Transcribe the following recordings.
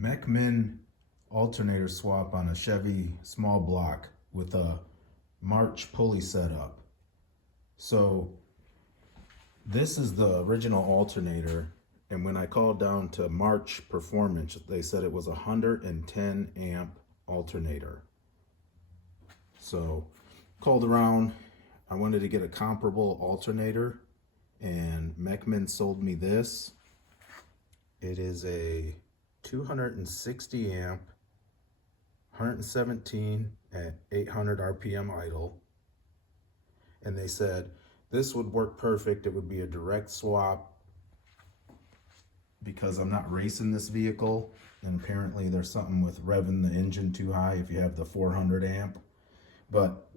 Mechman alternator swap on a Chevy small block with a March pulley setup. So this is the original alternator, and when I called down to March Performance, they said it was a 110 amp alternator. So called around, I wanted to get a comparable alternator, and Mechman sold me this. It is a 260 amp, 117 at 800 RPM idle. And they said this would work perfect. It would be a direct swap because I'm not racing this vehicle. And apparently there's something with revving the engine too high if you have the 400 amp. But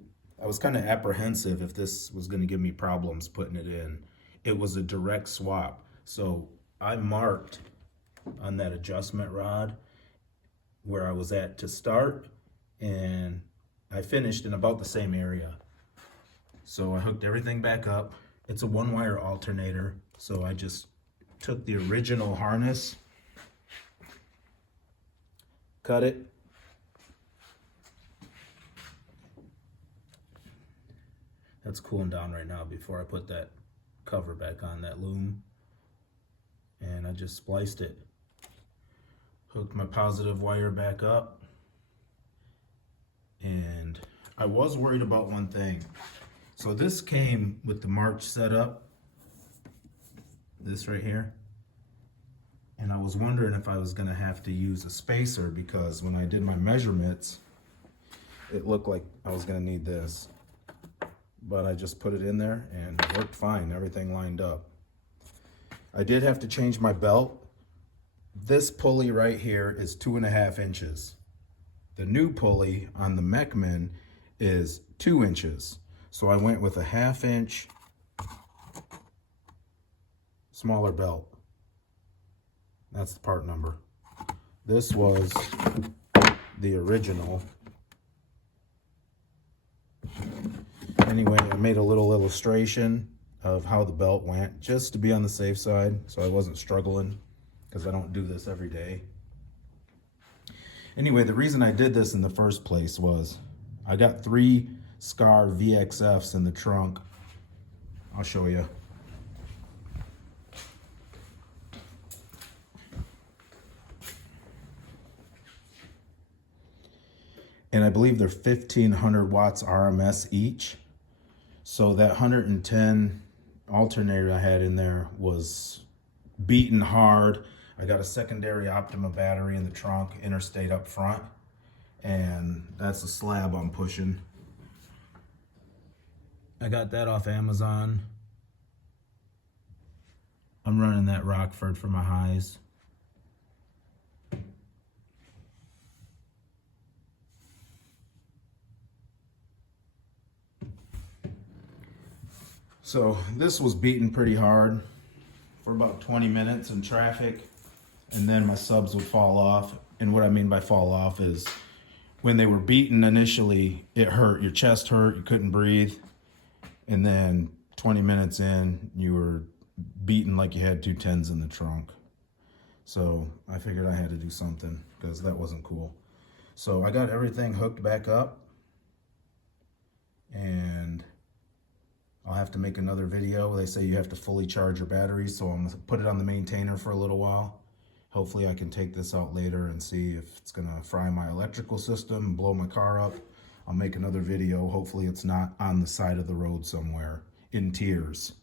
I was kind of apprehensive if this was going to give me problems putting it in. It was a direct swap. So I marked on that adjustment rod where I was at to start, and I finished in about the same area. So I hooked everything back up. It's a one-wire alternator, so I just took the original harness, cut it, that's cooling down right now before I put that cover back on, that loom, and I just spliced it. Hooked my positive wire back up, and I was worried about one thing. So this came with the March setup, this right here, and I was wondering if I was gonna have to use a spacer, because when I did my measurements, it looked like I was gonna need this. But I just put it in there and it worked fine, everything lined up. I did have to change my belt. This pulley right here is 2.5 inches. The new pulley on the Mechman is 2 inches. So I went with a 1/2 inch smaller belt. That's the part number. This was the original. Anyway, I made a little illustration of how the belt went, just to be on the safe side, so I wasn't struggling, because I don't do this every day. Anyway, the reason I did this in the first place was I got 3 Scar VXFs in the trunk. I'll show you. And I believe they're 1500 watts RMS each. So that 110 alternator I had in there was beaten hard. I got a secondary Optima battery in the trunk, interstate up front, and that's the slab I'm pushing. I got that off Amazon. I'm running that Rockford for my highs. So this was beaten pretty hard for about 20 minutes in traffic, and then my subs would fall off. And what I mean by fall off is when they were beaten initially, it hurt, your chest hurt, you couldn't breathe. And then 20 minutes in, you were beaten like you had 2 10s in the trunk. So I figured I had to do something, because that wasn't cool. So I got everything hooked back up, and I'll have to make another video. They say you have to fully charge your batteries, so I'm gonna put it on the maintainer for a little while. Hopefully I can take this out later and see if it's gonna fry my electrical system and blow my car up. I'll make another video. Hopefully it's not on the side of the road somewhere in tears.